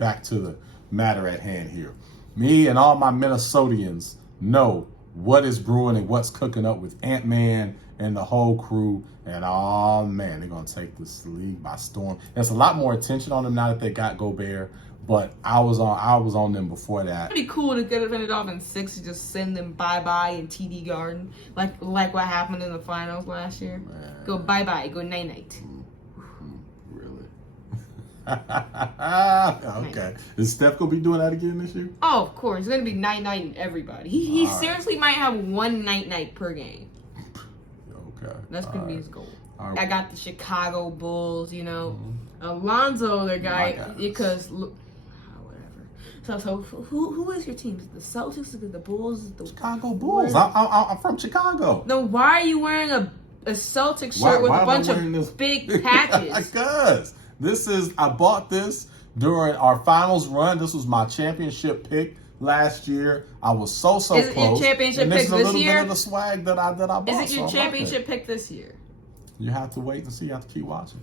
back to the matter at hand here. Me and all my Minnesotians know what is brewing and what's cooking up with Ant-Man and the whole crew. And oh man, they're gonna take this league by storm. There's a lot more attention on them now that they got Gobert, but I was on them before that. It'd be cool to get it off in 6 and just send them bye-bye in TD Garden, like what happened in the finals last year. Man. Go bye-bye, go night-night. Really? Okay. Is Steph gonna be doing that again this year? Oh, of course. It's gonna be night-night in everybody. He seriously might have one night-night per game. Okay. That's gonna be his goal. Right. I got the Chicago Bulls, you know. Alonzo, their guy, because look, whatever. So who is your team? The Celtics, the Bulls, the Chicago Bulls. I'm from Chicago. No, why are you wearing a Celtics shirt with a bunch of big patches? Because I bought this during our finals run. This was my championship pick last year. I was so close. Is it your championship pick this year? This is a little bit of the swag that I bought. Is it your championship pick this year? You have to wait and see. You have to keep watching.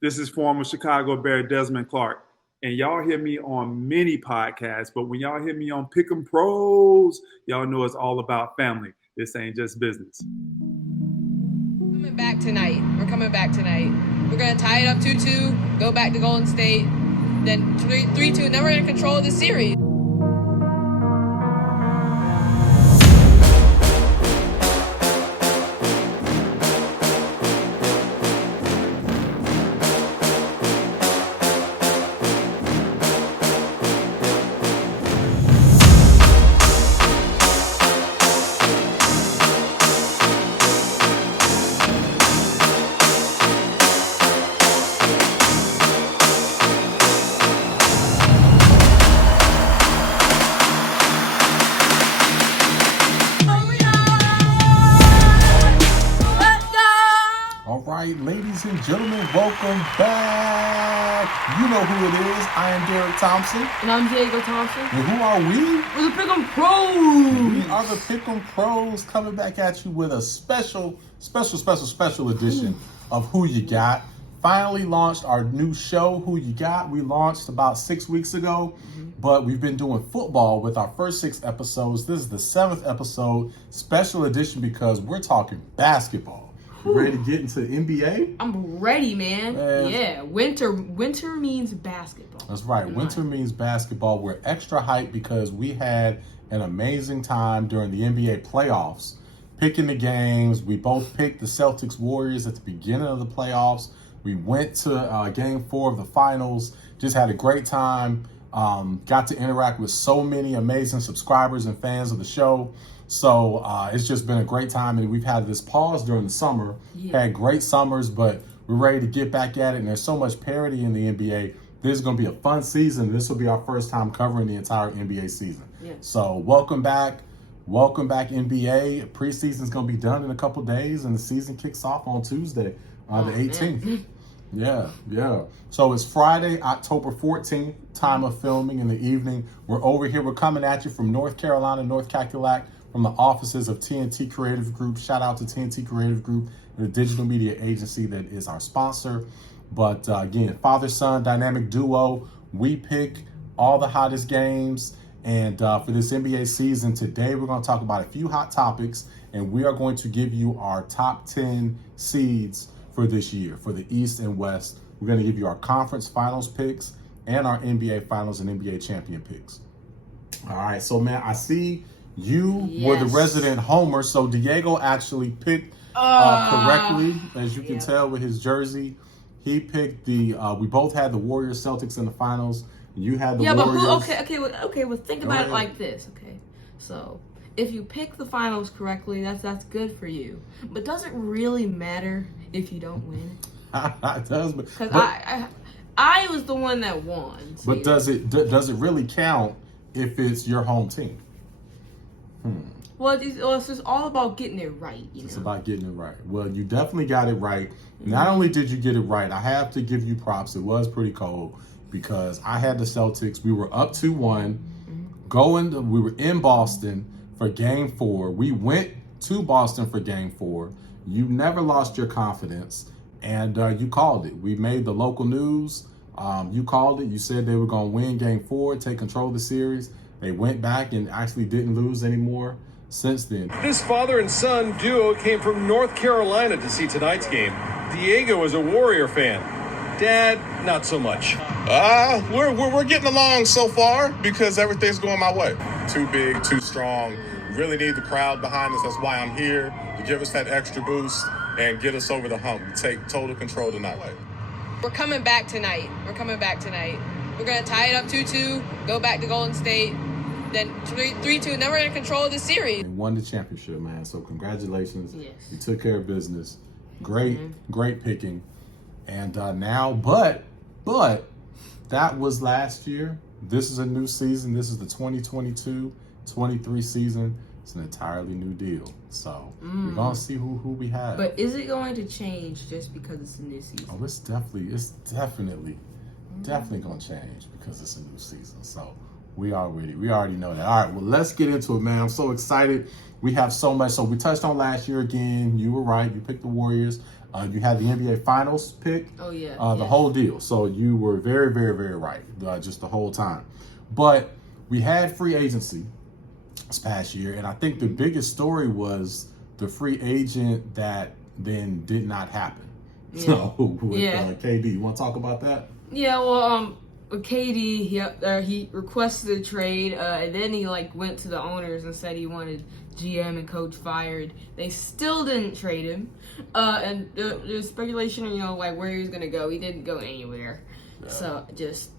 This is former Chicago Bear Desmond Clark. And y'all hear me on many podcasts, but when y'all hear me on Pick'em Pros, y'all know it's all about family. This ain't just business. We're coming back tonight. We're going to tie it up 2-2, go back to Golden State, then 3-2, and then we're going to control the series. Ladies and gentlemen, welcome back. You know who it is. I am Derrick Thompson. And I'm Diego Thompson. And who are we? We're the Pick'em Pros. We are the Pick'em Pros coming back at you with a special edition of Who You Got. Finally launched our new show, Who You Got. We launched about 6 weeks ago, but we've been doing football with our first 6 episodes. This is the 7th episode, special edition because we're talking basketball. Ready to get into NBA? I'm ready, man. Yeah, winter means basketball. That's right. Winter means basketball. We're extra hyped because we had an amazing time during the NBA playoffs, picking the games. We both picked the Celtics Warriors at the beginning of the playoffs. We went to Game 4 of the finals. Just had a great time. Got to interact with so many amazing subscribers and fans of the show. So it's just been a great time, and we've had this pause during the summer. Had great summers, but we're ready to get back at it, and there's so much parity in the NBA. This is going to be a fun season. This will be our first time covering the entire NBA season. So welcome back NBA. Preseason's going to be done in a couple days, and the season kicks off on Tuesday, the 18th. Yeah. So it's Friday, October 14th, time of filming in the evening. We're over here. We're coming at you from North Carolina, North Cackalack, from the offices of TNT Creative Group. Shout out to TNT Creative Group, the digital media agency that is our sponsor. But again, father-son dynamic duo. We pick all the hottest games. And for this NBA season, today we're going to talk about a few hot topics. And we are going to give you our top 10 seeds for this year, for the East and West. We're going to give you our conference finals picks and our NBA finals and NBA champion picks. All right, so man, I see you were the resident homer, so Diego actually picked correctly, as you can tell with his jersey. He picked we both had the Warriors Celtics in the finals. You had the Warriors. Well, think about it like this, okay? So, if you pick the finals correctly, that's good for you. But does it really matter if you don't win? It does. Because I was the one that won. So but does it really count if it's your home team? Well, it's just all about getting it right. It's about getting it right. Well, you definitely got it right. Not only did you get it right, I have to give you props. It was pretty cold because I had the Celtics. We were up 2-1. We were in Boston for Game 4. We went to Boston for Game 4. You never lost your confidence, and you called it. We made the local news. You called it. You said they were going to win Game 4, take control of the series. They went back and actually didn't lose anymore since then. This father and son duo came from North Carolina to see tonight's game. Diego is a Warrior fan. Dad, not so much. We're getting along so far because everything's going my way. Too big, too strong. Really need the crowd behind us. That's why I'm here, to give us that extra boost and get us over the hump. Take total control tonight. We're coming back tonight. We're coming back tonight. We're going to tie it up 2-2, go back to Golden State, then 3-2, and then we're going to control the series. And won the championship, man. So congratulations. Yes. You took care of business. Great picking. And now, but that was last year. This is a new season. This is the 2022-23 season. It's an entirely new deal. So we're going to see who we have. But is it going to change just because it's a new season? Oh, it's definitely going to change because it's a new season. So we already know that. All right, well, let's get into it, man. I'm so excited. We have so much. So we touched on last year again. You were right. You picked the Warriors. You had the NBA Finals pick. Oh, yeah. The whole deal. So you were very, very, very right just the whole time. But we had free agency this past year, and I think the biggest story was the free agent that then did not happen. Yeah. So with KD, you want to talk about that? Yeah, well, KD, he requested a trade, and then he went to the owners and said he wanted GM and coach fired. They still didn't trade him, and there's speculation, where he was gonna go. He didn't go anywhere, so just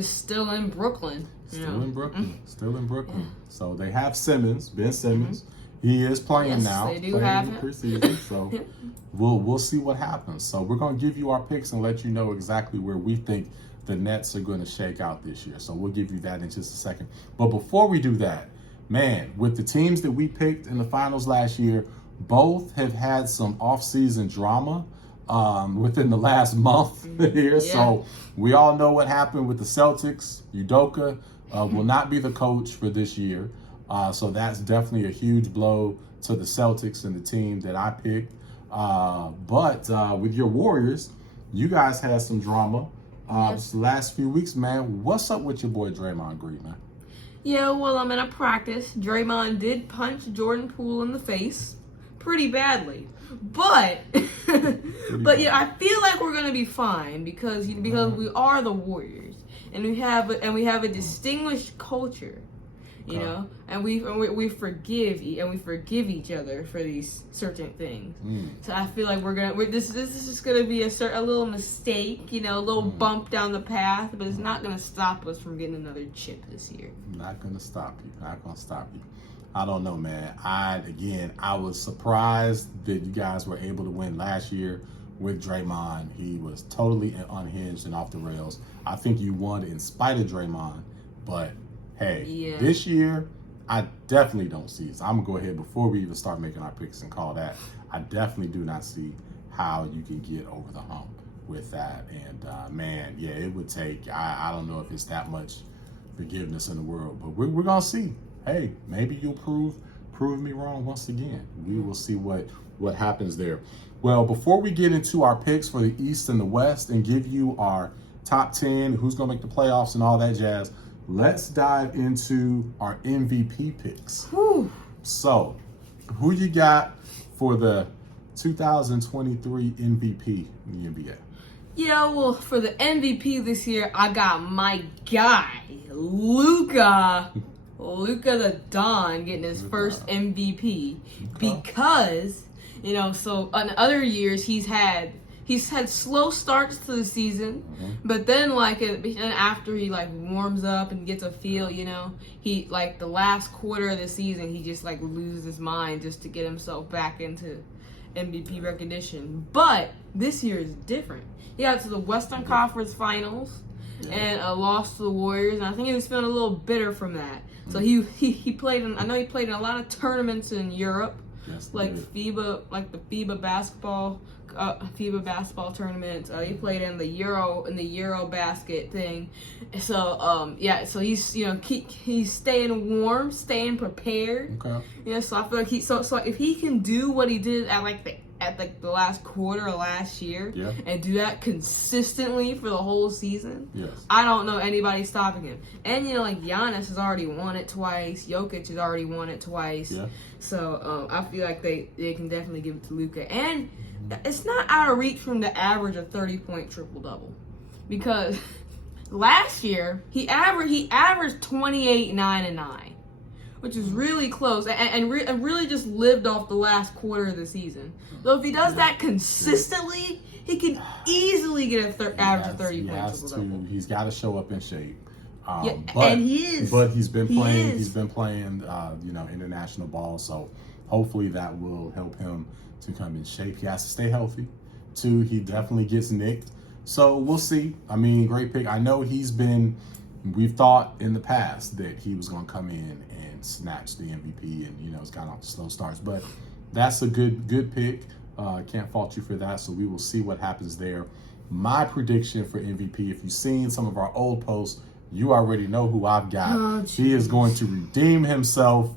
still in Brooklyn. Still in Brooklyn. Yeah. So they have Ben Simmons. He is playing now. They do have him. Preseason, so we'll see what happens. So we're gonna give you our picks and let you know exactly where we think the Nets are going to shake out this year. So we'll give you that in just a second. But before we do that, man, with the teams that we picked in the finals last year, both have had some off-season drama within the last month here. Yeah. So we all know what happened with the Celtics. Udoka will not be the coach for this year. So that's definitely a huge blow to the Celtics and the team that I picked. But with your Warriors, you guys had some drama. This last few weeks, man. What's up with your boy Draymond Green, man? Yeah, well, I'm in a practice. Draymond did punch Jordan Poole in the face pretty badly, but yeah, I feel like we're gonna be fine because we are the Warriors and we have a distinguished culture. You know, and we forgive each other for these certain things. So I feel like this is just gonna be a little mistake, a little bump down the path, but it's not gonna stop us from getting another chip this year. Not gonna stop you. I don't know, man. I was surprised that you guys were able to win last year with Draymond. He was totally unhinged and off the rails. I think you won in spite of Draymond, but hey, this year, I definitely don't see it. So I'm going to go ahead before we even start making our picks and call that. I definitely do not see how you can get over the hump with that. And, man, yeah, it would take, I don't know if it's that much forgiveness in the world, but we're going to see. Hey, maybe you'll prove me wrong once again. We will see what happens there. Well, before we get into our picks for the East and the West and give you our top 10, who's going to make the playoffs and all that jazz, let's dive into our MVP picks. Whew. So, who you got for the 2023 MVP in the NBA? Yeah, well, for the MVP this year, I got my guy, Luka the Don, getting his first MVP because, so in other years he's had slow starts to the season, but then after he warms up and gets a feel, he the last quarter of the season he just loses his mind just to get himself back into MVP recognition. But this year is different. He got to the Western Conference Finals and lost to the Warriors, and I think he was feeling a little bitter from that. So he played in. I know he played in a lot of tournaments in Europe, FIBA basketball. FIBA basketball tournaments. He played in the Euro basket thing. So so he's he's staying warm, staying prepared. Okay. So I feel like so if he can do what he did at at like the last quarter of last year Yeah. and do that consistently for the whole season, Yes. I don't know anybody stopping him. And like Giannis has already won it twice. Jokic has already won it twice. Yeah. So I feel like they can definitely give it to Luka. And it's not out of reach from the average of 30-point triple-double. Because last year, he averaged 28, 9, and 9. Which is really close, and really just lived off the last quarter of the season. So if he does that consistently, he can easily get average of 30 points. He's got to show up in shape. And he is. But he's been playing. He's been playing, international ball. So hopefully that will help him to come in shape. He has to stay healthy. Too, he definitely gets nicked. So we'll see. I mean, great pick. I know we've thought in the past that he was going to come in and snatch the MVP, and it's kind of off the slow starts. But that's a good pick. Can't fault you for that. So we will see what happens there. My prediction for MVP, if you've seen some of our old posts, you already know who I've got. He is going to redeem himself,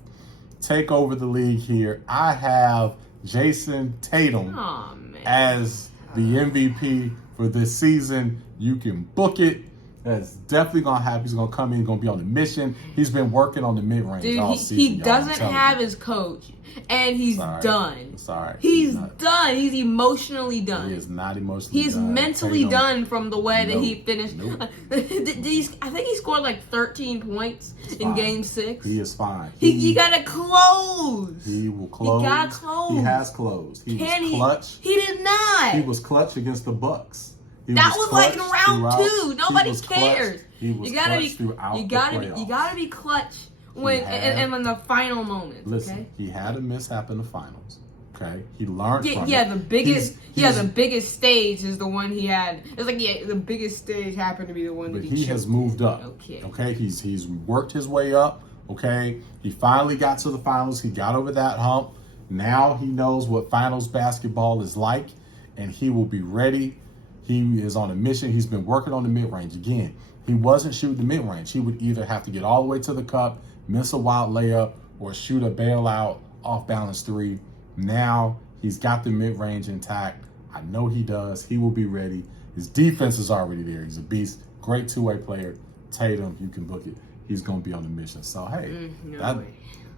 take over the league here. I have Jason Tatum as the MVP for this season. You can book it. That's definitely going to happen. He's going to come in, going to be on the mission. He's been working on the mid-range all season. He doesn't have his coach, and he's done. Sorry. He's done. He's emotionally done. He is not emotionally He's done. mentally done from the way that he finished. Nope. I think he scored like 13 points in Game 6. He is fine. He got to close. He will close. He got to close. He has closed. He was clutch. He did not. He was clutch against the Bucks. That was like in round 2. Nobody cares. He was clutch throughout the playoffs. You gotta be clutch when in the final moments. Listen, okay? He had a mishap in the finals. Okay, he learned from it. The biggest stage is the one he had. It's like the biggest stage happened to be the one that he has moved up. Okay, he's worked his way up. Okay, he finally got to the finals. He got over that hump. Now he knows what finals basketball is like, and he will be ready. He is on a mission. He's been working on the mid-range. Again, he wasn't shooting the mid-range. He would either have to get all the way to the cup, miss a wild layup, or shoot a bailout off-balance 3. Now he's got the mid-range intact. I know he does. He will be ready. His defense is already there. He's a beast. Great two-way player. Tatum, you can book it. He's going to be on the mission. So, hey,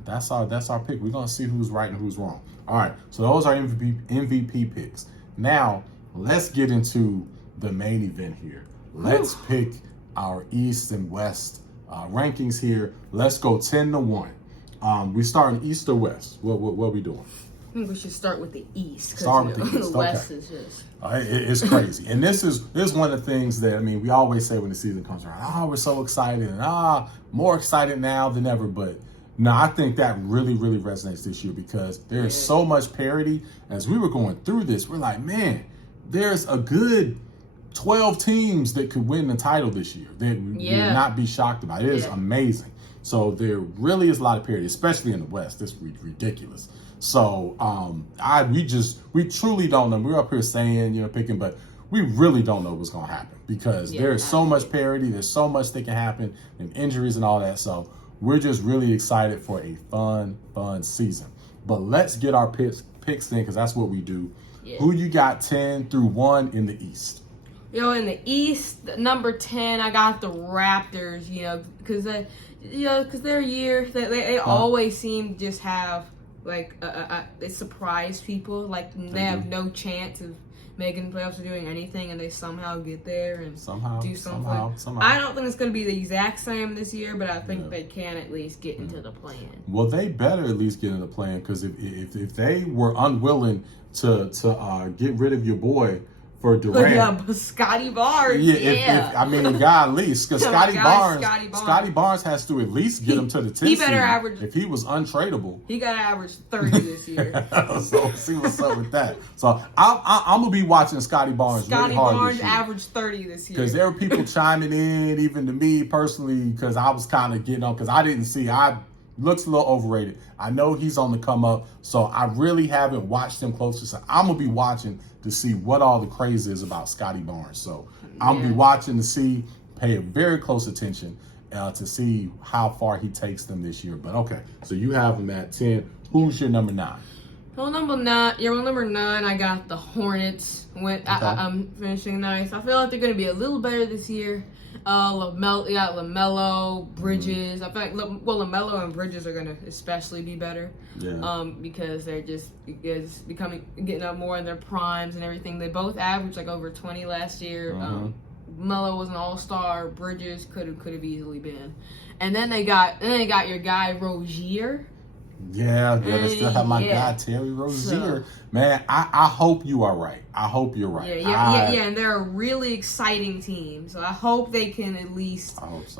that's our pick. We're going to see who's right and who's wrong. All right, so those are MVP picks. Now, let's get into the main event here. Let's pick our East and West rankings here. Let's go 10-1. We start in East or West? What are we doing? I think we should start with the East. Start with the East. The West is just... It's crazy. And this is one of the things that, we always say when the season comes around, we're so excited and more excited now than ever. But no, I think that really, really resonates this year because there's so much parity. As we were going through this, we're like, man, there's a good 12 teams that could win the title this year that we would not be shocked about. It is amazing. So there really is a lot of parity, especially in the West. It's ridiculous. So we truly don't know. We're up here saying, picking, but we really don't know what's going to happen because there's so much parity. There's so much that can happen and injuries and all that. So we're just really excited for a fun season. But let's get our picks in because that's what we do. Yeah. Who you got 10-1 in the East? In the East, number 10, I got the Raptors. Because their year, they always seem to just have they surprise people. Like they have no chance of making the playoffs or doing anything, and they somehow get there and do something. Somehow. I don't think it's going to be the exact same this year, but I think they can at least get into the plan. Well, they better at least get into the plan because if they were unwilling to get rid of your boy for Durant. But Scotty Barnes. God, at least because Scotty Barnes has to at least get him to the 10th. He better average. If he was untradeable, he got to average 30 this year. So see what's up with that. So I'm gonna be watching Scotty Barnes. Scotty really hard Barnes this year. averaged 30 this year. Because there were people chiming in, even to me personally, because I was kind of getting on because I didn't see. Looks a little overrated. I know he's on the come up, so I really haven't watched him closely. So I'm gonna be watching to see what all the craze is about Scotty Barnes. So I'm gonna be watching to see, pay very close attention to see how far he takes them this year. But okay, so you have him at 10. Who's your number 9? So number 9, I got the Hornets. I'm finishing nice. I feel like they're going to be a little better this year. LaMelo, Bridges. I feel like LaMelo and Bridges are going to especially be better. Yeah. Because they're just getting up more in their primes and everything. They both averaged like over 20 last year. Melo was an all-star. Bridges could have easily been. And then they got your guy Rozier. Yeah, they still have my guy Terry Rozier. Man, I hope you are right. I hope you're right. Yeah, and they're a really exciting team. So I hope they can at least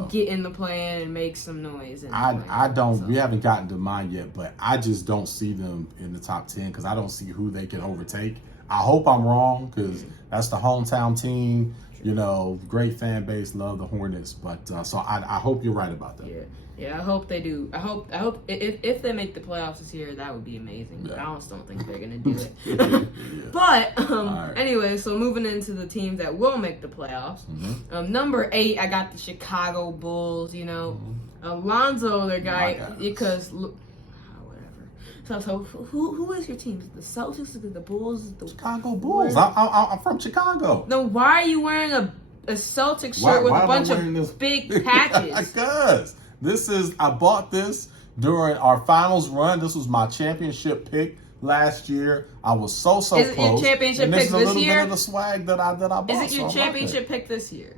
get in the play-in and make some noise. We haven't gotten to mine yet, but I just don't see them in the top 10 because I don't see who they can overtake. I hope I'm wrong because that's the hometown team. You know, great fan base, love the Hornets, but so I hope you're right about that. Yeah, I hope they do. I hope if they make the playoffs this year, that would be amazing. But I just don't think they're gonna do it. But anyway, so moving into the teams that will make the playoffs. Number 8, I got the Chicago Bulls. You know, Alonzo, their guy, because look. So who is your team? The Celtics, the Bulls, the Chicago Bulls. I'm from Chicago. No, why are you wearing a Celtics shirt with a bunch of big patches? Because I bought this during our finals run. This was my championship pick last year. I was so close. Is it your championship pick this year? This is a little bit of the swag that I bought. Is it your championship pick this year?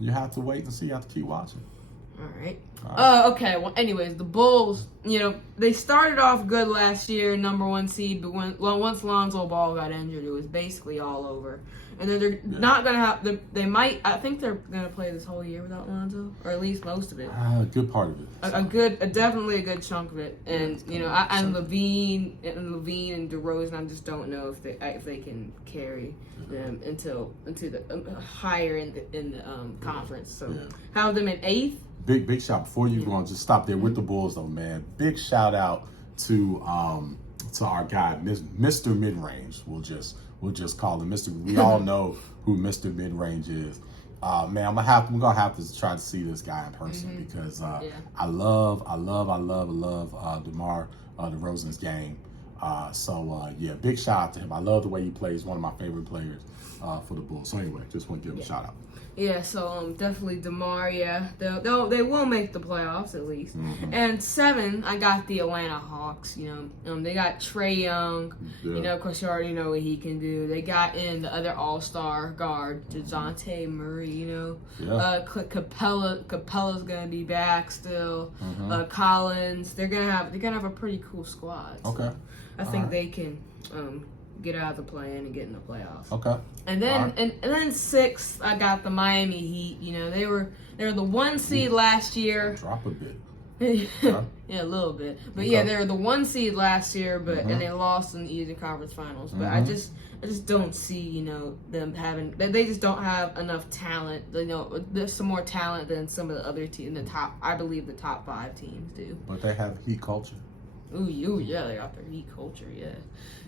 You have to wait and see. You have to keep watching. All right. Okay. Well, anyways, the Bulls, you know, they started off good last year, number 1 seed, but once Lonzo Ball got injured, it was basically all over. And they're not gonna have. They might. I think they're gonna play this whole year without Lonzo, or at least most of it. A good part of it. Definitely a good chunk of it. And you know, and Levine and DeRozan, I just don't know if they can carry them into the higher in the conference. So have them in 8th. Big shout before you go on. Just stop there with the Bulls though, man. Big shout out to our guy, Mr. Midrange. We'll just call him Mr. We all know who Mr. Midrange is. Man, I'm gonna have to try to see this guy in person because I love DeMar DeRozan's game. Big shout out to him. I love the way he plays. One of my favorite players for the Bulls. So anyway, just want to give him a shout out. Yeah, so definitely DeMar. Yeah, they will make the playoffs at least. And 7, I got the Atlanta Hawks. You know, they got Trae Young. You know, of course you already know what he can do. They got in the other All-Star guard, DeJounte Murray. You know, Capella's gonna be back still. Collins. They're gonna have a pretty cool squad. So I think they can get out of the play-in and get in the playoffs. Okay. And then and then 6th, I got the Miami Heat. You know, they were the 1 seed last year. Drop a bit. Yeah, a little bit. But they were the 1 seed last year, and they lost in the Eastern Conference Finals. But I just don't see, you know, them having. They just don't have enough talent. You know, there's some more talent than some of the other teams. I believe the top 5 teams do. But they have Heat culture. Ooh, yeah, they got their Heat culture, yeah.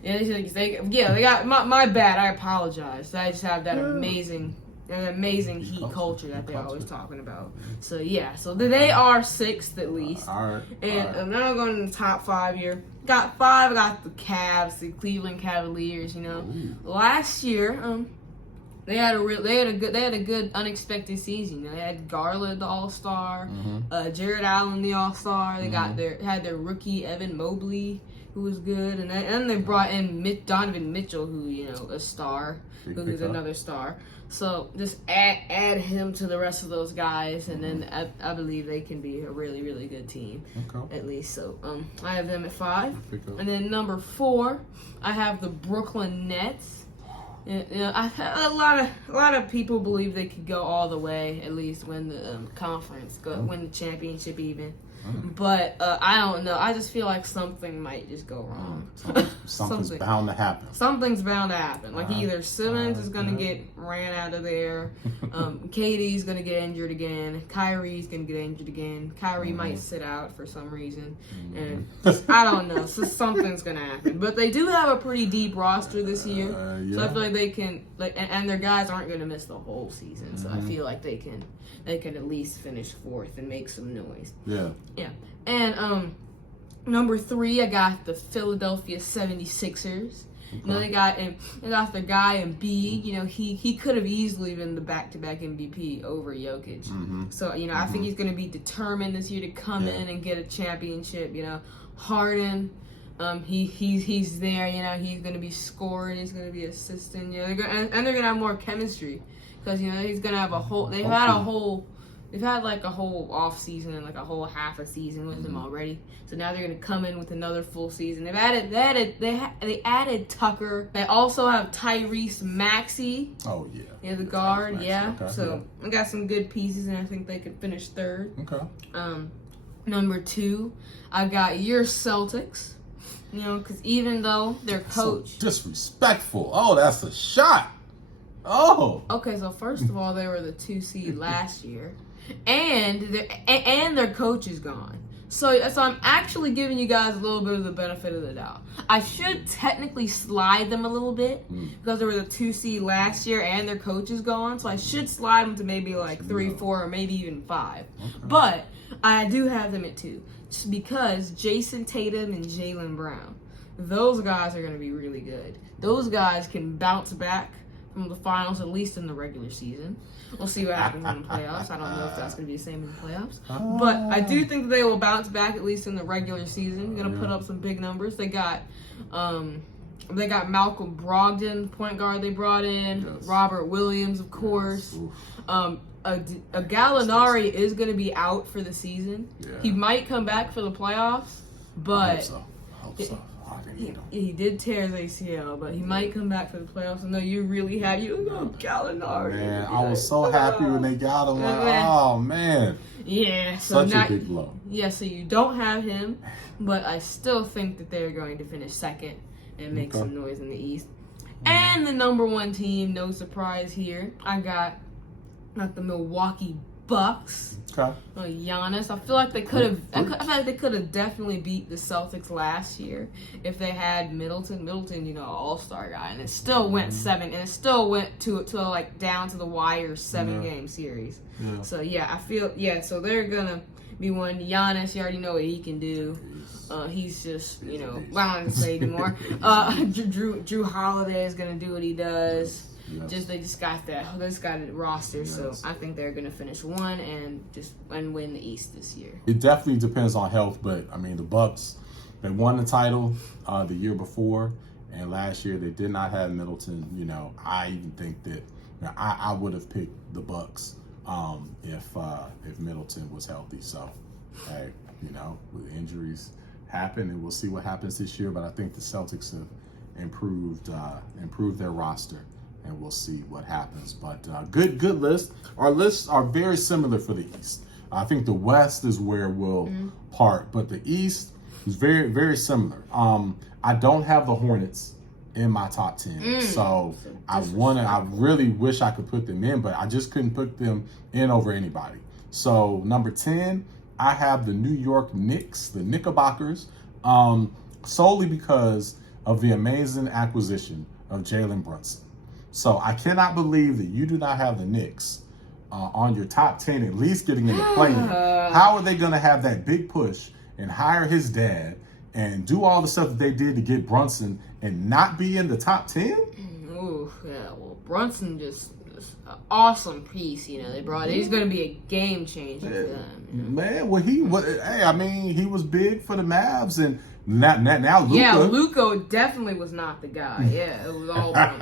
They got my bad. I apologize. I just have that amazing Heat culture that they're always talking about. So they are 6th at least. All right. And now I'm going to the top 5 here. Got 5. I got the Cavs, the Cleveland Cavaliers. You know, last year they had a good unexpected season. You know, they had Garland the All-Star, Jared Allen the All-Star. They had their rookie Evan Mobley, who was good, and they brought in Donovan Mitchell, who, you know, a star, who's another star. So just add him to the rest of those guys, and then I believe they can be a really, really good team, at least. So I have them at 5, and then number 4, I have the Brooklyn Nets. You know, a lot of people believe they could go all the way, at least win the conference, win the championship even. But I don't know. I just feel like something might just go wrong. Something's bound to happen. Something's bound to happen. Like either Simmons is going to get ran out of there, KD's going to get injured again, Kyrie's going to get injured again, Kyrie might sit out for some reason, and I don't know. So something's going to happen. But they do have a pretty deep roster this year, so I feel like they can, and their guys aren't going to miss the whole season. So I feel like they can at least finish 4th and make some noise. Yeah. And Number 3, I got the Philadelphia 76ers. You know, they got their guy Embiid. You know, he could have easily been the back-to-back MVP over Jokic. So, you know, I think he's going to be determined this year to come in and get a championship. You know, Harden, he's there. You know, he's going to be scoring. He's going to be assisting. You know, they're going to have more chemistry because, you know, he's going to have a whole. They've had like a whole off season and like a whole half a season with him already. So now they're gonna come in with another full season. They added Tucker. They also have Tyrese Maxey. Oh yeah. Yeah, the guard. Yeah. Okay, So I got some good pieces, and I think they could finish 3rd. Okay. Number 2, I got your Celtics. You know, because even though their coach So disrespectful. Oh, that's a shot. Oh. Okay, so first of all, they were the 2 seed last year, and their coach is gone. So I'm actually giving you guys a little bit of the benefit of the doubt. I should technically slide them a little bit because they were the 2 seed last year and their coach is gone. So I should slide them to maybe like 3, 4, or maybe even 5. Okay. But I do have them at 2 just because Jason Tatum and Jaylen Brown, those guys are going to be really good. Those guys can bounce back from the finals, at least in the regular season. We'll see what happens in the playoffs. I don't know if that's going to be the same in the playoffs. But I do think that they will bounce back, at least in the regular season. Going to put up some big numbers. They got Malcolm Brogdon, point guard they brought in. Yes. Robert Williams, of course. Yes. A Gallinari is going to be out for the season. Yeah. He might come back for the playoffs, but I hope so. He did tear his ACL, but he might come back for the playoffs. I know you really had Gallinari. Man, I was so happy when they got him. Like, oh man. Yeah, so such a big blow. Yeah, so you don't have him, but I still think that they're going to finish 2nd and make some noise in the East. And the number 1 team, no surprise here, I got the Milwaukee Bucks. Okay. Giannis. I feel like they could have. I feel like they could have definitely beat the Celtics last year if they had Middleton. Middleton, you know, all-star guy, and it still went 7, and it still went to like down to the wire 7-game series. Yeah. So I feel So they're gonna be one. Giannis, you already know what he can do. He's just, you know, I don't want to say anymore. Drew Holiday is gonna do what he does. Yes. They just got a roster, yes. So I think they're gonna finish 1 and win the East this year. It definitely depends on health, but I mean the Bucks, they won the title the year before, and last year they did not have Middleton. You know, I even think that I would have picked the Bucks if Middleton was healthy. So, hey, you know, with injuries happen, and we'll see what happens this year. But I think the Celtics have improved their roster. And we'll see what happens. But good list. Our lists are very similar for the East. I think the West is where we'll part, but the East is very, very similar. I don't have the Hornets in my top 10, so I really wish I could put them in, but I just couldn't put them in over anybody. So number 10, I have the New York Knicks, the Knickerbockers, solely because of the amazing acquisition of Jalen Brunson. So I cannot believe that you do not have the Knicks on your top 10, at least getting in the play-in. How are they going to have that big push and hire his dad and do all the stuff that they did to get Brunson and not be in the top 10? Ooh, yeah. Well, Brunson just an awesome piece. You know, they brought. He's going to be a game changer for them. You know? Man, well, he was big for the Mavs and. Now Luka. Yeah, Luka definitely was not the guy. Yeah, it was all Brunson.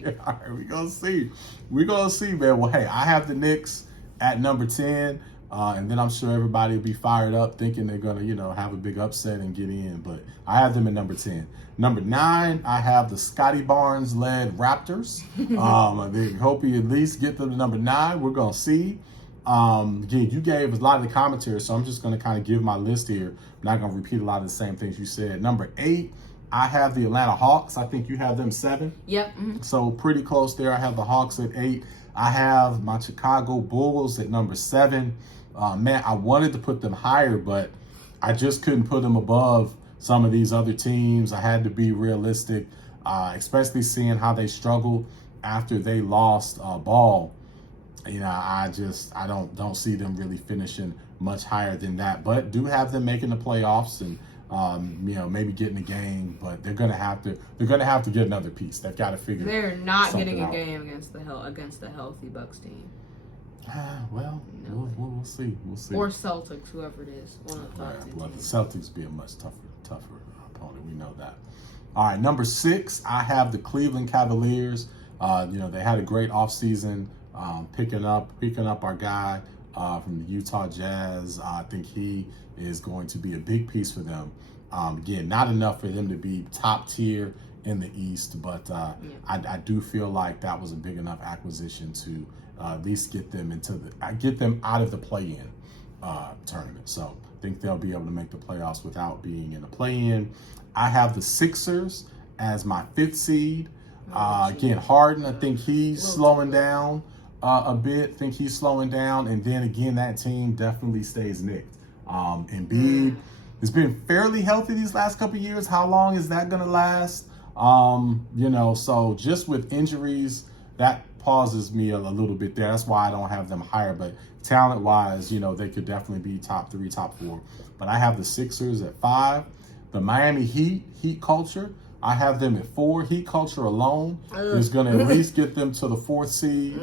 Yeah, all right, we're going to see, man. Well, hey, I have the Knicks at number 10, and then I'm sure everybody will be fired up thinking they're going to, you know, have a big upset and get in. But I have them at number 10. Number 9, I have the Scotty Barnes-led Raptors. They hope he at least get them to number 9. We're going to see. Again, you gave a lot of the commentary, so I'm just going to kind of give my list here. I'm not going to repeat a lot of the same things you said. Number 8, I have the Atlanta Hawks. I think you have them 7. Yep. Mm-hmm. So pretty close there. I have the Hawks at 8. I have my Chicago Bulls at number 7. Man, I wanted to put them higher, but I just couldn't put them above some of these other teams. I had to be realistic, especially seeing how they struggled after they lost Ball. I don't see them really finishing much higher than that, but do have them making the playoffs and maybe getting a game, but they're gonna have to get another piece. They've got to figure. They're not getting a out. game against the healthy Bucks team. Well, No. we'll see. We'll see. Or Celtics, whoever it is, one of the top two Well, the teams. Celtics be a much tougher opponent. We know that. All right, number 6, I have the Cleveland Cavaliers. They had a great offseason, picking up our guy from the Utah Jazz. I think he is going to be a big piece for them. Again, not enough for them to be top tier in the East, but I do feel like that was a big enough acquisition to at least get them out of the play-in tournament. So I think they'll be able to make the playoffs without being in the play-in. I have the Sixers as my 5th seed. Again, Harden, I think he's slowing down a bit. And then again, that team definitely stays nicked. Embiid has been fairly healthy these last couple of years. How long is that going to last? So just with injuries, that pauses me a little bit there. That's why I don't have them higher. But talent-wise, they could definitely be top 3, top 4. But I have the Sixers at 5. The Miami Heat culture, I have them at 4. Heat culture alone is going to at least get them to the 4th seed.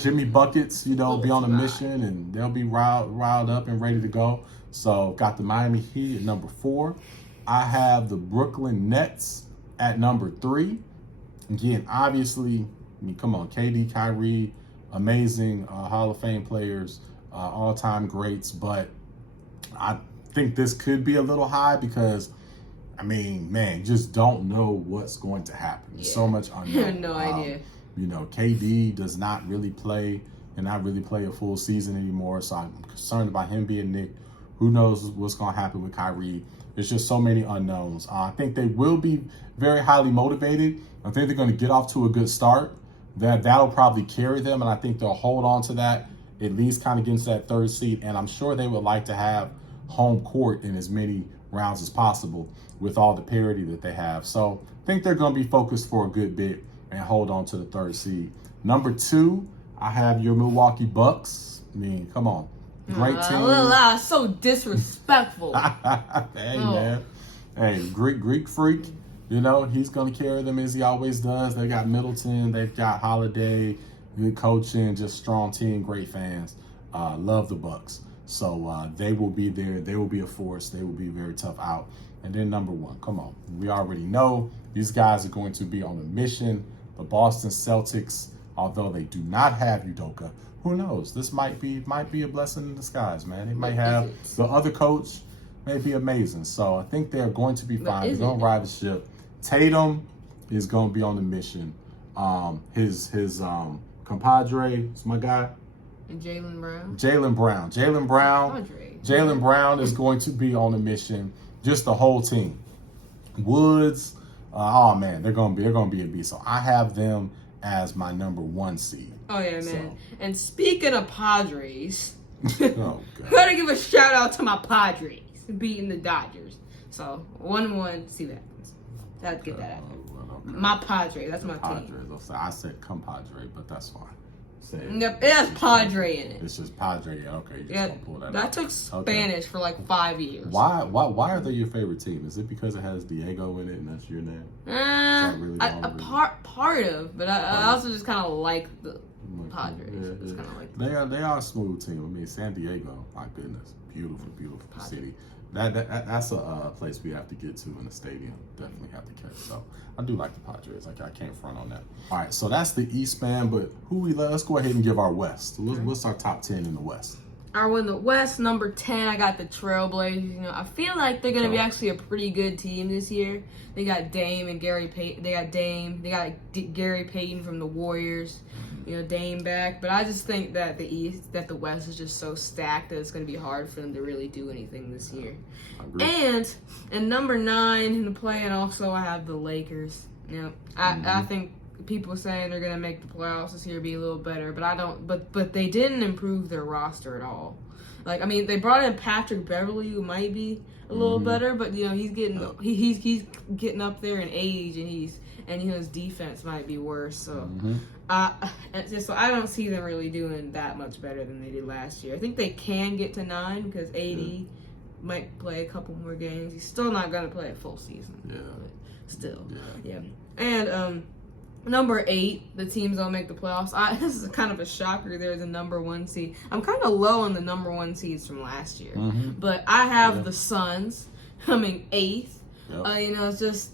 Jimmy Buckets, be on a mission, and they'll be riled up and ready to go. So got the Miami Heat at number 4. I have the Brooklyn Nets at number 3. Again, obviously, come on, KD, Kyrie, amazing Hall of Fame players, all-time greats, but I think this could be a little high because just don't know what's going to happen. There's so much unknown. No idea. KD does not really play a full season anymore, so I'm concerned about him being nicked. Who knows what's going to happen with Kyrie? There's just so many unknowns. I think they will be very highly motivated. I think they're going to get off to a good start. That'll probably carry them, and I think they'll hold on to that, at least kind of against that 3rd seed. And I'm sure they would like to have home court in as many rounds as possible with all the parity that they have. So I think they're going to be focused for a good bit and hold on to the 3rd seed. Number 2, I have your Milwaukee Bucks. Come on. Great team. So disrespectful. Hey, man. Hey, Greek freak. He's going to carry them as he always does. They got Middleton. They've got Holiday. Good coaching. Just strong team. Great fans. Love the Bucks. So they will be there. They will be a force. They will be very tough out. And then number 1, come on. We already know these guys are going to be on a mission. The Boston Celtics, although they do not have Udoka, who knows? This might be a blessing in disguise, man. They might have the other coach may be amazing. So I think they're going to be fine. They're going to ride the ship. Tatum is going to be on the mission. His compadre, it's my guy. And Jaylen Brown is going to be on a mission. Just the whole team. Woods, they're gonna be a beast. So I have them as my number 1 seed. Oh yeah, man. So. And speaking of Padres, oh, gotta give a shout out to my Padres beating the Dodgers. So 1-1, see that. Gotta get that out. Okay. My Padre, that's my team. I said compadre, but that's fine. Yep, it has Padre in it. It's just Padre. Okay, you just yeah, don't pull that I out. took Spanish for like 5 years. Why are they your favorite team? Is it because it has Diego in it and that's your name? Really part of, but I also just kind of like the Padres. Yeah. Kind of like they are a smooth team. San Diego, my goodness, beautiful city. That's a place we have to get to in the stadium. Definitely have to catch. So I do like the Padres. I can't front on that. All right, so that's the East, man. But let's go ahead and give our West. What's our top 10 in the West? In the West, number 10, I got the Trailblazers. I feel like they're gonna be actually a pretty good team this year. They got Dame and Gary Payton. They got Gary Payton from the Warriors. Dame back. But I just think that the West is just so stacked that it's gonna be hard for them to really do anything this year. And number 9 in the play-in, also I have the Lakers. I think people saying they're gonna make the playoffs this year be a little better, but I don't. But they didn't improve their roster at all. They brought in Patrick Beverly, who might be a little better, but he's getting he's getting up there in age, and and his defense might be worse. So, so I don't see them really doing that much better than they did last year. I think they can get to 9 because AD might play a couple more games. He's still not going to play a full season. Yeah. But still. Yeah. And number 8, the teams don't make the playoffs. This is kind of a shocker. They're the number 1 seed. I'm kind of low on the number 1 seeds from last year. But I have the Suns coming 8th. It's just...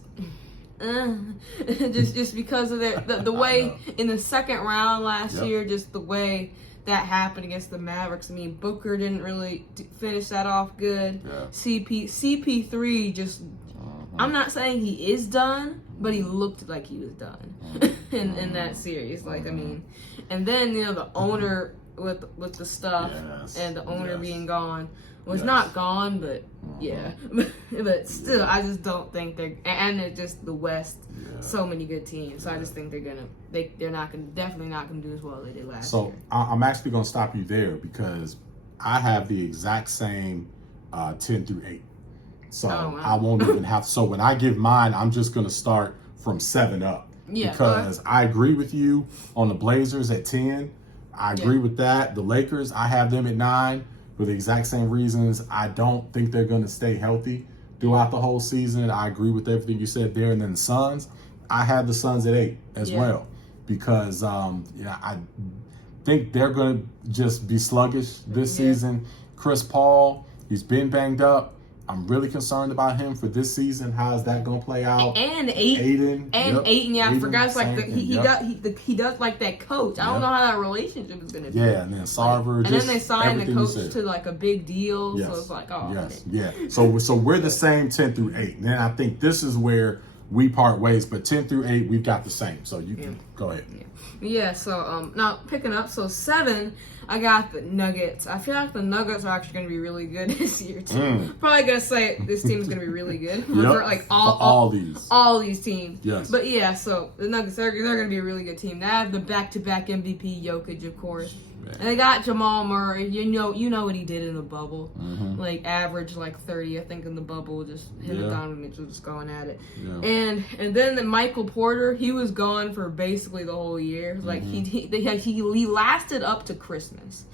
just because of the way in the second round last year, just the way that happened against the Mavericks. I mean, Booker didn't really finish that off good. CP3 just, I'm not saying he is done, but he looked like he was done in that series. Like, I mean, and then, the owner with the stuff and the owner being gone was not gone, but but still, I just don't think and it's just the West, so many good teams. So I just think they're definitely not gonna do as well as they did last year. So I'm actually gonna stop you there because I have the exact same 10 through 8. So I won't even have. So when I give mine, I'm just gonna start from 7 up. Because I agree with you on the Blazers at 10. I agree with that. The Lakers, I have them at 9. For the exact same reasons. I don't think they're going to stay healthy throughout the whole season. I agree with everything you said there. And then the Suns, I have the Suns at 8 as well because I think they're going to just be sluggish this season. Chris Paul, he's been banged up. I'm really concerned about him for this season. How is that going to play out? And Aiden. I forgot. It's like he does like that coach. I don't know how that relationship is going to be. Yeah, and then Sarver. And then they signed the coach to like a big deal. So it's like, So we're the same 10 through 8. And then I think this is where we part ways. But 10 through 8, we've got the same. So you can go ahead. So now picking up, so 7, I got the Nuggets. I feel like the Nuggets are actually going to be really good this year too. Probably going to say this team is going to be really good. Like all these teams. Yes. But so the Nuggets, they're going to be a really good team. They have the back-to-back MVP Jokic, of course. And they got Jamal Murray. You know what he did in the bubble. Like average like 30, I think, in the bubble. Just him and Donovan Mitchell just going at it. And then the Michael Porter, he was gone for basically the whole year. Like he lasted up to Christmas.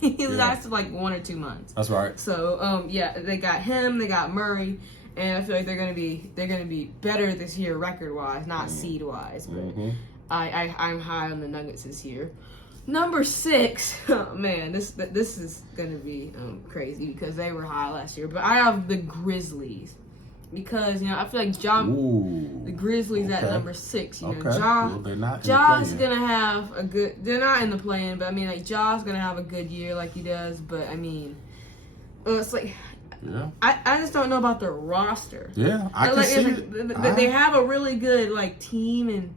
He lasted like 1 or 2 months. That's right. So they got him. They got Murray. And I feel like they're gonna be better this year record wise, not seed wise. But I'm high on the Nuggets this year. Number 6, oh man, this is gonna be crazy because they were high last year. But I have the Grizzlies because I feel like the Grizzlies at number 6. Ja's gonna have a good. They're not in the play-in, but I mean like Ja's gonna have a good year like he does. But I mean, it's like. I just don't know about their roster. I can see it. They have a really good like team and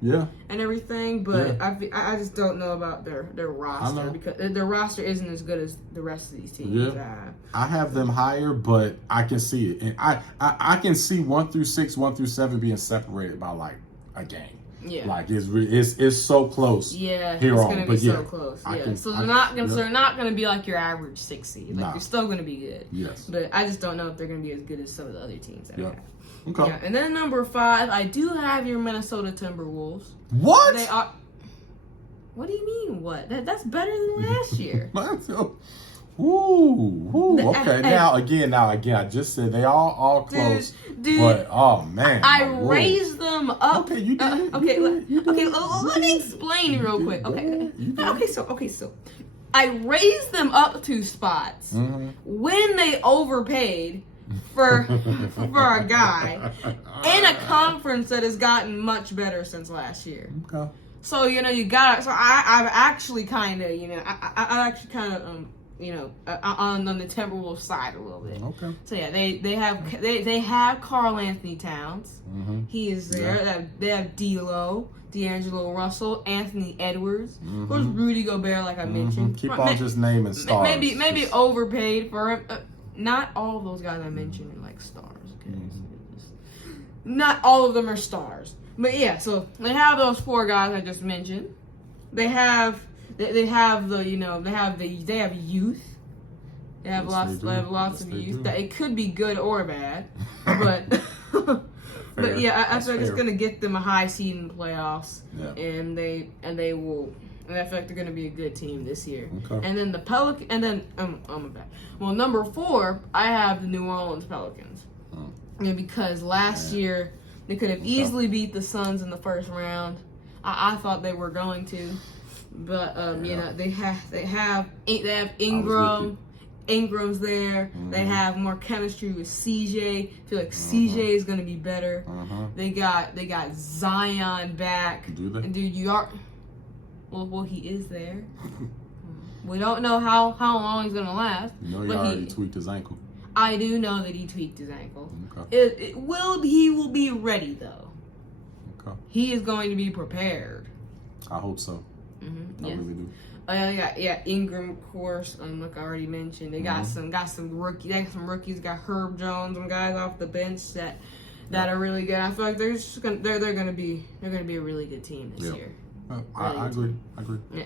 everything, but I just don't know about their roster because their roster isn't as good as the rest of these teams. I have them higher, but I can see it, and I can see 1 through 6, 1 through 7 being separated by like a game. Like it's so close. Here it's gonna be so close. So they're not gonna be like your average 6 seed. Like they're still gonna be good. But I just don't know if they're gonna be as good as some of the other teams that I have. Okay. And then number 5, I do have your Minnesota Timberwolves. What? They are. What do you mean? What? That's better than last year. Okay. Now again, I just said they all close. Dude, but oh man, I raised them up. Okay, you did. Let me explain real quick. So I raised them up 2 spots when they overpaid for a guy in a conference that has gotten much better since last year. Okay. So you got. So I've actually kind of on the Timberwolves side a little bit. Okay. So they have Karl Anthony Towns. He is there. They have D'Angelo Russell, Anthony Edwards. Of course, Rudy Gobert, like I mentioned. Keep on just naming stars. Maybe overpaid for him. Not all of those guys I mentioned are like stars. Okay. Not all of them are stars. But so they have those 4 guys I just mentioned. They have youth. They have lots of youth. That it could be good or bad, but But yeah, I That's feel like it's fair. gonna get them a high seed in the playoffs, Yeah. and they will. And I feel like they're gonna be a good team this year. Okay. And then the Pelican, and then I'm back. Well, number 4, I have the New Orleans Pelicans. Yeah, because last year they could have easily beat the Suns in the first round. I thought they were going to, but you know they have Ingram. Ingram's there. They have more chemistry with CJ. I feel like CJ is gonna be better. They got Zion back. Do they? And dude, you are. Well, he is there. We don't know how long he's gonna last. You know he but already tweaked his ankle. I do know that he tweaked his ankle. Okay. He will be ready though. Okay. He is going to be prepared. I hope so. I Yes. really do. Ingram, of course. Like I already mentioned, they got some rookies. They got some rookies. Got Herb Jones, some guys off the bench that are really good. I feel like they're gonna be a really good team this year. I agree.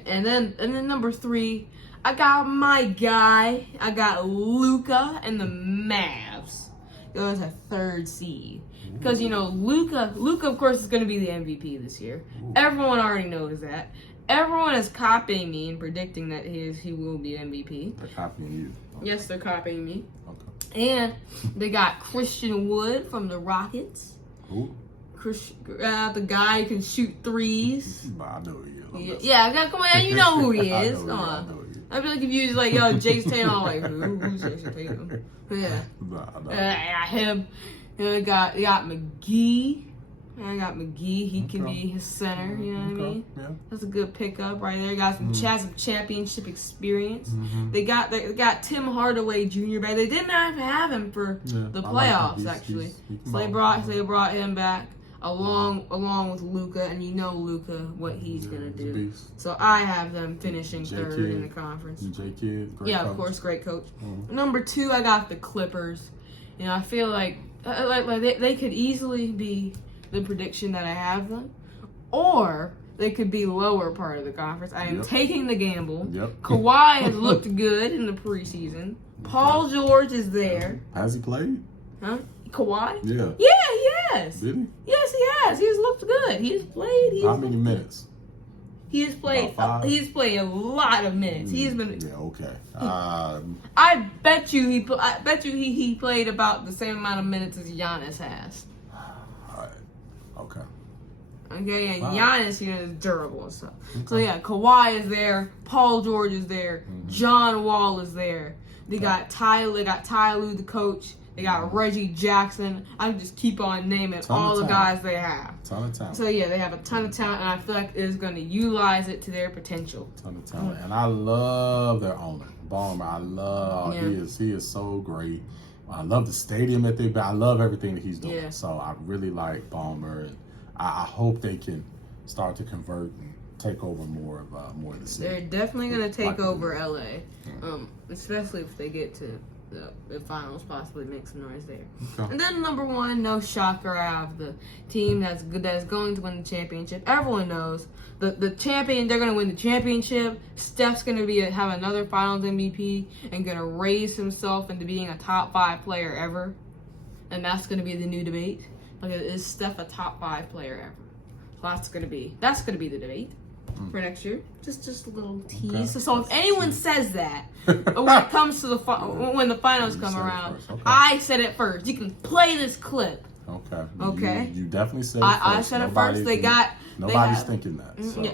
And then number 3, I got my guy. I got Luka and the Mavs. Goes a 3rd seed. Because you know Luka of course is going to be the MVP this year. Everyone already knows that. Everyone is copying me and predicting that he will be MVP. They're copying you. Okay. Yes, they're copying me. Okay. And they got Christian Wood from the Rockets. Who? The guy who can shoot threes. I know who he is. Yeah, come on, you know who he is. I Come know on. who he is. I feel like if you was like, yo, Jason Tatum, I'm like, who's Jason Tatum? Yeah. Nah. Him. I got McGee. I got McGee. He can be his center. You know what I mean? Yeah. That's a good pickup right there. Got some championship experience. They got Tim Hardaway Jr. back. They didn't have him for the I like him. playoffs He's- actually. he can So they ball. brought him back along with Luka, and you know Luka what he's gonna he's a do. beast. So I have them finishing J. 3rd Kidd. in the conference. J. Kidd. Great Yeah, coach. of course, great coach. Number 2, I got the Clippers. You know, I feel like they could easily be the prediction that I have them, or they could be lower part of the conference. I am taking the gamble. Yep. Kawhi has looked good in the preseason. Paul George is there. Has he played? Huh? Kawhi? Yeah. Yeah, he has. Did he? Yes, he has. He's looked good. He's played. How many minutes? He has played. About 5? He's played a lot of minutes. He's been. Yeah. Okay. I bet you he played about the same amount of minutes as Giannis has. All right. Okay. Okay, and Wow. Giannis, you know, is durable and stuff. So yeah, Kawhi is there, Paul George is there, John Wall is there. They got Ty Lue, the coach. They got Reggie Jackson. I can just keep on naming all the guys they have. Ton of talent. So yeah, they have a ton of talent, and I feel like it's going to utilize it to their potential. Ton of talent. And I love their owner, Ballmer. I love he is so great. I love the stadium that they built. I love everything that he's doing. Yeah. So I really like Ballmer, and I hope they can start to convert and take over more of the city. They're definitely going to take Like over LA, especially if they get to the finals, possibly make some noise there. Okay. And then number 1, no shocker, I have the team that's going to win the championship. Everyone knows the champion. They're going to win the championship. Steph's going to have another Finals MVP and going to raise himself into being a top 5 player ever. And that's going to be the new debate. Like, is Steph a top 5 player ever? So that's going to be the debate for next year. Just a little tease. Okay. So if anyone says that, when it comes to when the finals come around, Okay. I said it first. You can play this clip. Okay. Okay. You definitely said it I first. said it first. Nobody's thinking that. So yeah.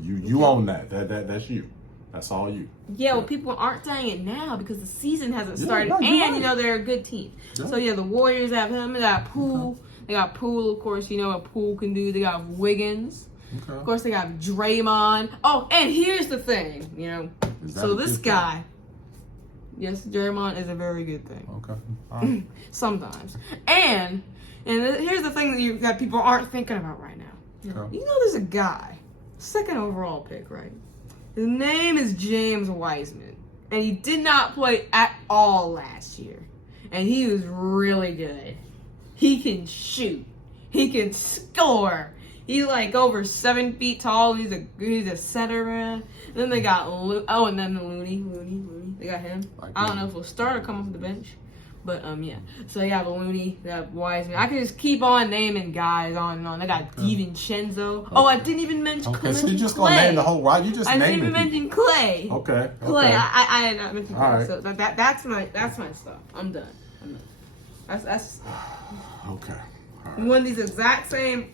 you own that. That's you. That's all you. Yeah, well, people aren't saying it now because the season hasn't started, no, you're and right. you know they're a good team. Yeah. So yeah, the Warriors have him. They got Poole. They got Poole, of course. You know what Poole can do. They got Wiggins. Okay. Of course, they got Draymond. Oh, and here's the thing. You know, Is that so a this good guy. Yes, Draymond is a very good thing. Okay. All right. Sometimes. And here's the thing that people aren't thinking about right now. Okay. You know there's a guy, 2nd overall pick, right? His name is James Wiseman. And he did not play at all last year. And he was really good. He can shoot. He can score. He's like over 7 feet tall. He's a center, man. Then they got and then the Looney. They got him. Like I don't him. know if he'll start or come off the bench. But yeah. So they got Looney, they got Wiseman. I could just keep on naming guys on and on. They got DiVincenzo. Oh, I didn't even mention. Okay, so you just Clay. gonna name the whole right? You just I named didn't even mention Clay. Okay. Clay. I had not mentioned Clay. Right. So that's my stuff. I'm done. That's Okay. All right. when these exact same.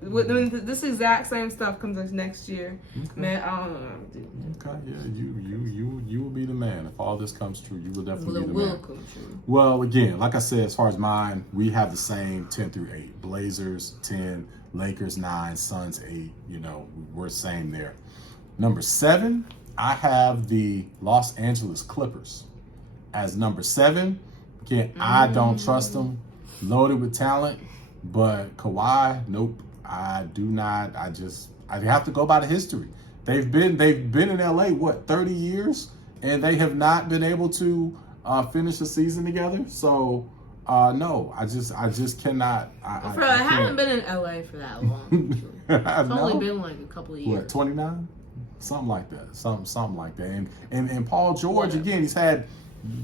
When this exact same stuff comes up next year, man, I don't know. Dude. Okay, yeah, you will be the man. If all this comes true, you will definitely be the Will man. come true. Well, again, like I said, as far as mine, we have the same 10 through 8. Blazers 10, Lakers 9, Suns 8. You know, we're same there. Number 7, I have the Los Angeles Clippers as number 7. Again, I don't trust them. Loaded with talent, but Kawhi, nope. I do not. I have to go by the history. They've been in LA 30 years, and they have not been able to finish the season together. So no, I just cannot. I haven't been in LA for that long. It's only been like a couple of years. What, 29? Something like that. Something like that. And Paul George, again, he's had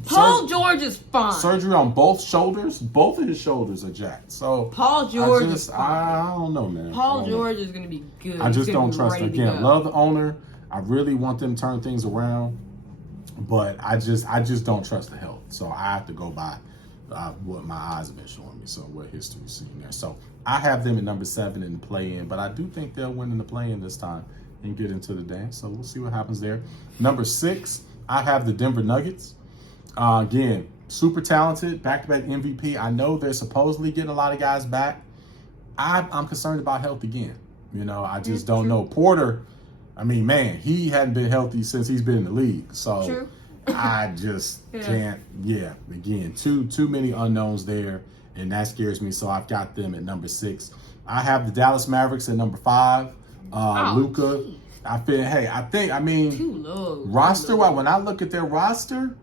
Paul George is fine. surgery on both shoulders. Both of his shoulders are jacked. So Paul George is fine. I don't know, man. Paul George is going to be good. I just He's gonna don't be trust him. ready to Again, go. love the owner. I really want them to turn things around, but I just don't trust the health. So I have to go by what my eyes have been showing me. So what history's seen there. So I have them at number 7 in the play-in, but I do think they'll win in the play-in this time and get into the dance. So we'll see what happens there. Number 6, I have the Denver Nuggets. Again, super talented, back-to-back MVP. I know they're supposedly getting a lot of guys back. I'm concerned about health again. You know, I just don't know. Porter, I mean, man, he hadn't been healthy since he's been in the league. So I just can't. Yeah, again, too many unknowns there, and that scares me. So I've got them at number 6. I have the Dallas Mavericks at number 5. Luka. I mean, Too low. roster-wise, when I look at their roster,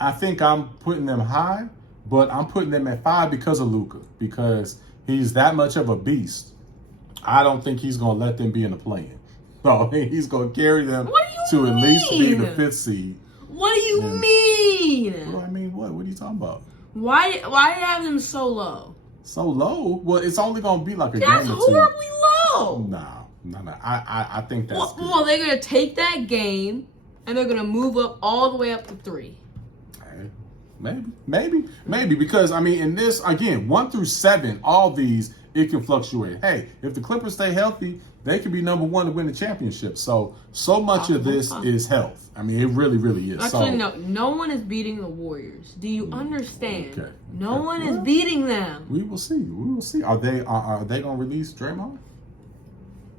I think I'm putting them high, but I'm putting them at 5 because of Luka, because he's that much of a beast. I don't think he's going to let them be in the play-in. So he's going to carry them to at least be the 5th seed. What do you mean? What do I mean? What? What are you talking about? Why do you have them so low? So low? Well, it's only going to be like a That's game or two. horribly low. No. I think that's good. Well, they're going to take that game, and they're going to move up all the way up to 3. Maybe, because I mean, in this, again, 1 through 7, all these, it can fluctuate. Hey, if the Clippers stay healthy, they could be number 1 to win the championship. So much of this is health. I mean, it really, really is. Actually, no one is beating the Warriors. Do you understand? Okay. No one is beating them. We will see. Are they going to release Draymond?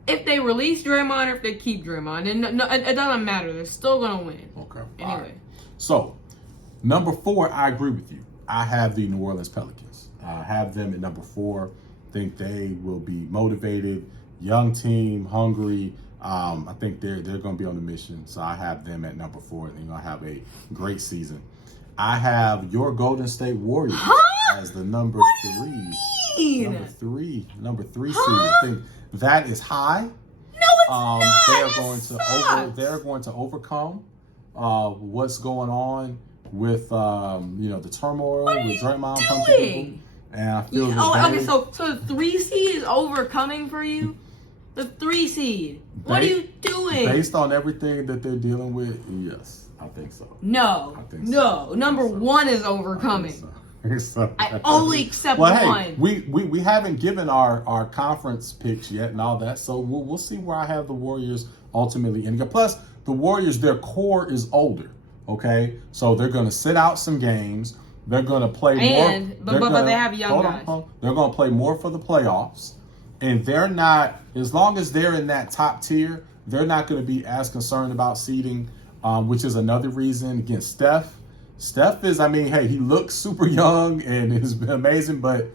If they release Draymond or if they keep Draymond, it doesn't matter. They're still going to win. Okay. Anyway. All right. So, number 4, I agree with you. I have the New Orleans Pelicans. I have them at number 4. Think they will be motivated, young team, hungry. I think they're going to be on a mission. So I have them at number 4, and they're going to have a great season. I have your Golden State Warriors as the number 3. Number 3 seed. I think that is high. No, it's not. They're going to overcome what's going on with the turmoil with Draymond punching people. And I feel so the 3 seed is overcoming for you? The 3 seed. What are you doing? Based on everything that they're dealing with, yes, I think so. No. I think so. Number 1 is overcoming. So. I only accept well, one. Hey, we haven't given our conference picks yet and all that, so we'll see where I have the Warriors ultimately in. Plus, the Warriors, their core is older. Okay, so they're going to sit out some games. They're going to play more. But they have young guys. They're going to play more for the playoffs, and they're not. As long as they're in that top tier, they're not going to be as concerned about seeding, which is another reason. Again, Steph is. I mean, hey, he looks super young and has been amazing, but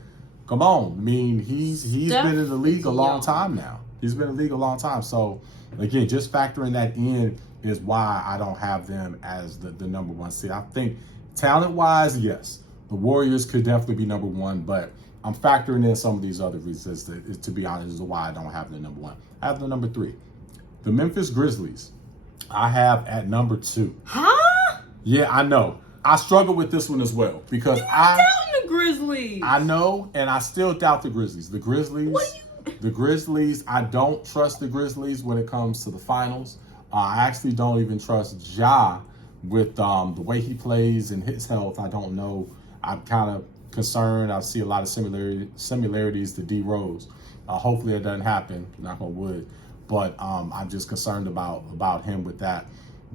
come on, I mean, he's been in the league a long time now. He's been in the league a long time. So again, just factoring that in is why I don't have them as the number 1 seed. I think talent-wise, yes, the Warriors could definitely be number 1, but I'm factoring in some of these other reasons, to be honest, is why I don't have the number 1. I have the number 3. The Memphis Grizzlies, I have at number 2. Huh? Yeah, I know. I struggle with this one as well because down the Grizzlies. I know, and I still doubt the Grizzlies. The Grizzlies, I don't trust the Grizzlies when it comes to the finals. I actually don't even trust Ja with the way he plays and his health. I don't know. I'm kind of concerned. I see a lot of similarities to D Rose. Hopefully it doesn't happen, knock on wood. But I'm just concerned about him with that.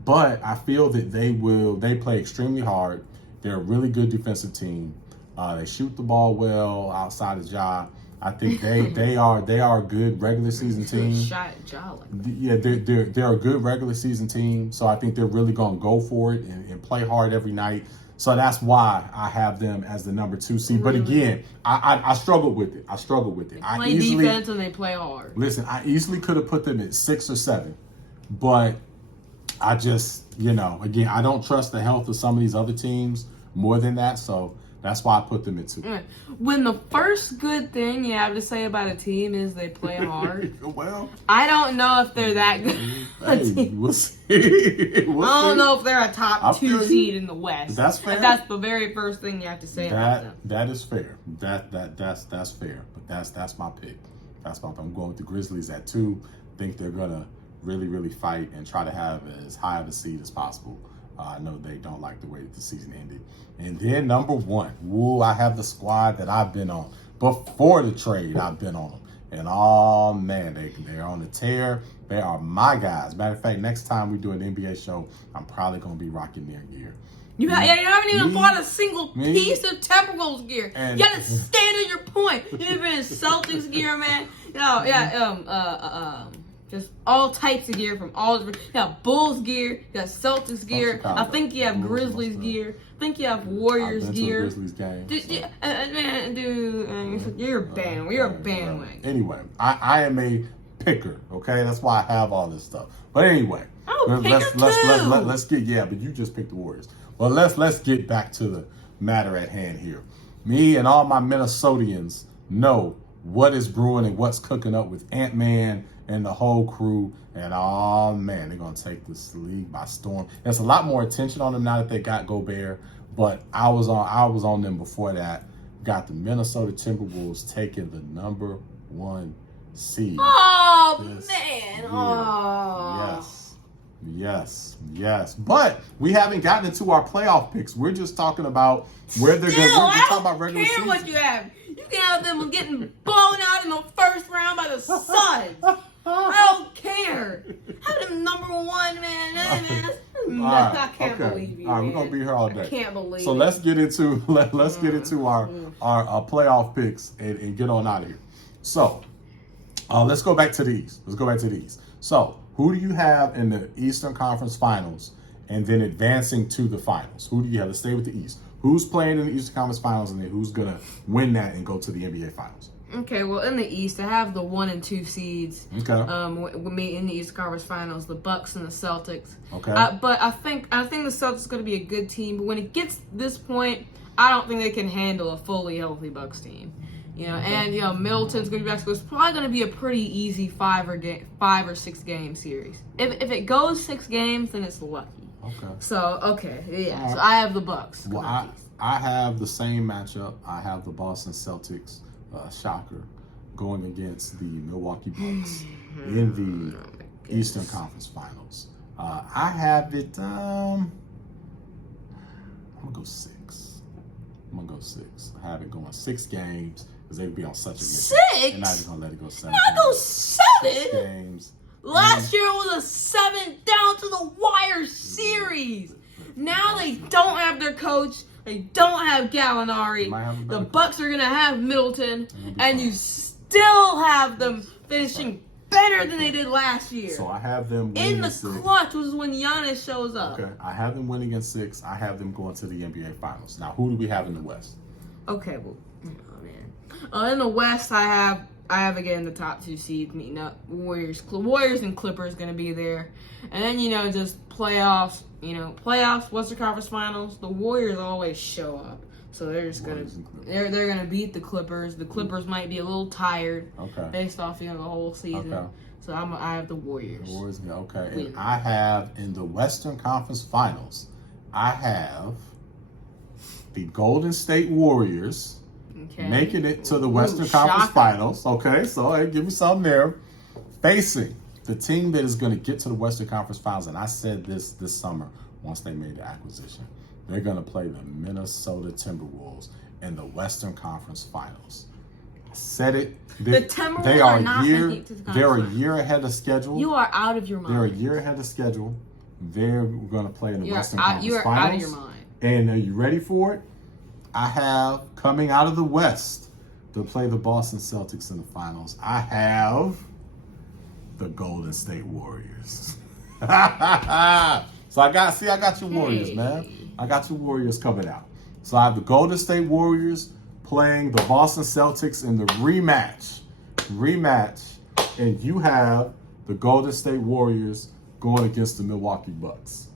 But I feel that they play extremely hard. They're a really good defensive team. They shoot the ball well outside of Ja. I think they are a good regular season team. Shot Ja like that. Yeah, they're a good regular season team. So I think they're really gonna go for it and play hard every night. So that's why I have them as the number 2 seed. But again, I struggled with it. They play defense and they play hard. Listen, I easily could have put them at 6 or 7, but I just, again, I don't trust the health of some of these other teams more than that. So that's why I put them at 2. When the first good thing you have to say about a team is they play hard, well, I don't know if they're that good. hey, we'll see. I don't know if they're a top 2 seed in the West. That's fair. That's the very first thing you have to say about them. That is fair. That's fair. But that's my pick. I'm going with the Grizzlies at 2. Think they're gonna really fight and try to have as high of a seed as possible. I know they don't like the way that the season ended. And then number 1, I have the squad that I've been on. Before the trade, I've been on them. And oh man, they're on the tear. They are my guys. Matter of fact, next time we do an NBA show, I'm probably going to be rocking their gear. You haven't even bought a single piece of Timberwolves gear. You got to stand on your point. You've been in Celtics gear, man. Just all types of gear from all. You got Bulls gear, you got Celtics gear. I think you have Grizzlies gear. I think you have Warriors gear. Grizzlies game. You're a band. You're a bandwagon. Anyway, I am a picker. Okay, that's why I have all this stuff. But anyway, let's get but you just picked the Warriors. Well, let's get back to the matter at hand here. Me and all my Minnesotians know what is brewing and what's cooking up with Ant-Man and the whole crew. And oh man, they're gonna take this league by storm. There's a lot more attention on them now that they got Gobert, but I was on them before that. Got the Minnesota Timberwolves taking the number 1 seed. Oh man! Year. Oh Yes. But we haven't gotten into our playoff picks. We're just talking about where they're going. We're talking about regular season. I don't care what you have. You can have them getting blown out in the first round by the Suns. I don't care. Have them number 1, man. I can't believe you. All right, we're gonna be here all day. I can't believe. So let's get into our playoff picks and get on out of here. So let's go back to the East. So who do you have in the Eastern Conference Finals and then advancing to the finals? Who do you have? Let's stay with the East. Who's playing in the Eastern Conference Finals and then who's gonna win that and go to the NBA Finals? Okay, well, in the East, I have the 1 and 2 seeds. Okay. With me in the Eastern Conference Finals, the Bucks and the Celtics. Okay. But I think the Celtics are going to be a good team. But when it gets this point, I don't think they can handle a fully healthy Bucks team. And Middleton's going to be back. So it's probably going to be a pretty easy 5 or 6 game series. If it goes 6 games, then it's lucky. Okay. So So I have the Bucks. Well, I have the same matchup. I have the Boston Celtics. Shocker, going against the Milwaukee Bucks in the Eastern Conference Finals. I have it. I'm gonna go 6. I have it going 6 games because they'd be on such a good 6. They're not even gonna let it go 7. Not go 7 6 games. Last year was a 7 down to the wire series. Now they don't have their coach. They don't have Gallinari. The Bucks are going to have Middleton. And you still have them finishing better than they did last year. So I have them winning in the 6. clutch, which is when Giannis shows up. Okay, I have them winning in 6. I have them going to the NBA Finals. Now, who do we have in the West? Okay, well, oh man. In the West, I have again the top 2 seeds meeting up. Warriors and Clippers going to be there. And then, just playoffs. Western Conference Finals, the Warriors always show up. So they're just they're gonna beat the Clippers. The Clippers might be a little tired based off the whole season. Okay. So I have the Warriors. Okay. And I have in the Western Conference Finals, I have the Golden State Warriors Okay. making it to the Western Conference shocking. Finals. Okay, so hey, give me something there. Facing the team that is going to get to the Western Conference Finals, and I said this summer once they made the acquisition, they're going to play the Minnesota Timberwolves in the Western Conference Finals. I said it. The Timberwolves they are not year, making it to the they're a conference. year ahead of schedule. You are out of your They're a mind. year ahead of schedule. They're going to play in the Western Conference You are Finals. out of your mind. And are you ready for it? I have coming out of the West to play the Boston Celtics in the finals. I have the Golden State Warriors. So I got your Warriors, man. I got your Warriors coming out. So I have the Golden State Warriors playing the Boston Celtics in the rematch. And you have the Golden State Warriors going against the Milwaukee Bucks.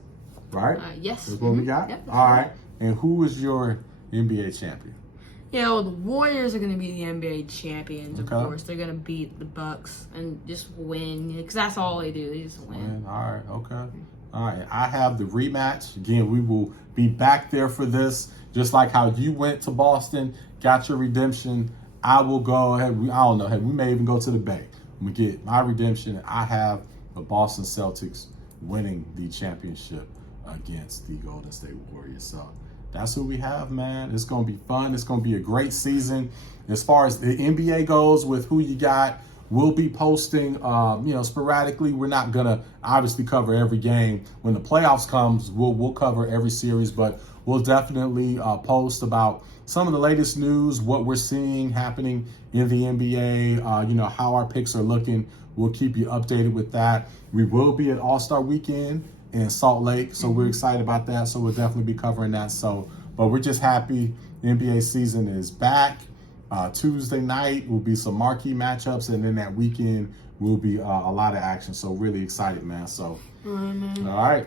Right? Yes. That's what we got? Yep. All right. And who is your NBA champion? Yeah, well, the Warriors are going to be the NBA champions, of Okay. course. They're going to beat the Bucks and just win, because that's all they do. They just win. All right. Okay. All right. I have the rematch. Again, we will be back there for this. Just like how you went to Boston, got your redemption. I will go ahead. I don't know. We may even go to the Bay. I'm going to get my redemption. I have the Boston Celtics winning the championship against the Golden State Warriors. So that's who we have, man. It's going to be fun. It's going to be a great season. As far as the NBA goes with who you got, we'll be posting, sporadically. We're not going to obviously cover every game. When the playoffs comes, we'll cover every series, but we'll definitely post about some of the latest news, what we're seeing happening in the NBA, how our picks are looking. We'll keep you updated with that. We will be at All-Star Weekend in Salt Lake, so we're excited about that. So we'll definitely be covering that. But we're just happy the NBA season is back. Tuesday night will be some marquee matchups, and then that weekend will be a lot of action. So really excited, man. So, all right.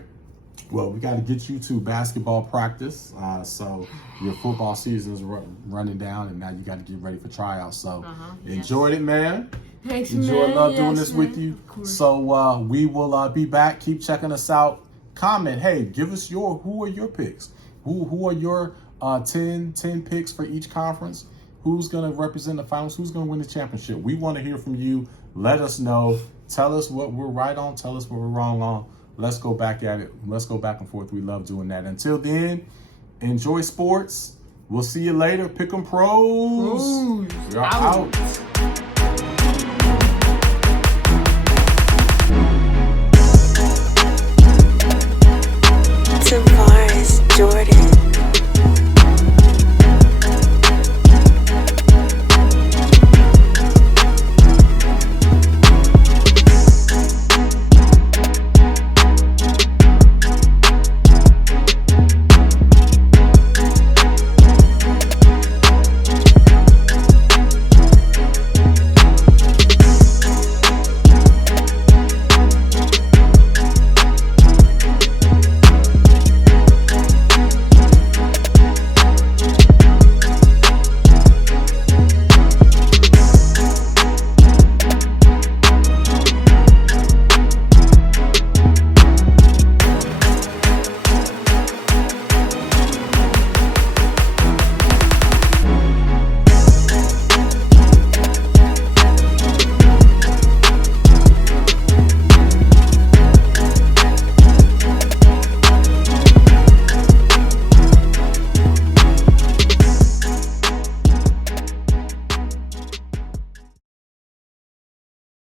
Well, we got to get you to basketball practice. So your football season is running down, and now you got to get ready for tryouts. So enjoyed it, man. Thanks, Enjoy, man. love doing Yes, this man. with you. Of course. So we will be back. Keep checking us out. Comment. Hey, give us who are your picks? Who are your 10 picks for each conference? Who's going to represent the finals? Who's going to win the championship? We want to hear from you. Let us know. Tell us what we're right on. Tell us what we're wrong on. Let's go back at it. Let's go back and forth. We love doing that. Until then, enjoy sports. We'll see you later. Pick 'em pros. We're out. Tavares Jordan.